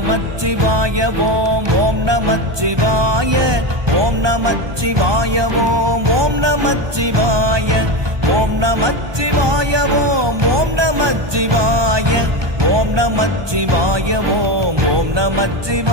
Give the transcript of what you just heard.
நமச்சிவாய ஓம் ஓம் நமச்சிவாய ஓம் நமச்சிவாய ஓம் ஓம் நமச்சிவாய ஓம் நமச்சிவாய ஓம் ஓம் நமச்சிவாய ஓம் நமச்சிவாய ஓம் ஓம் நமச்சிவாய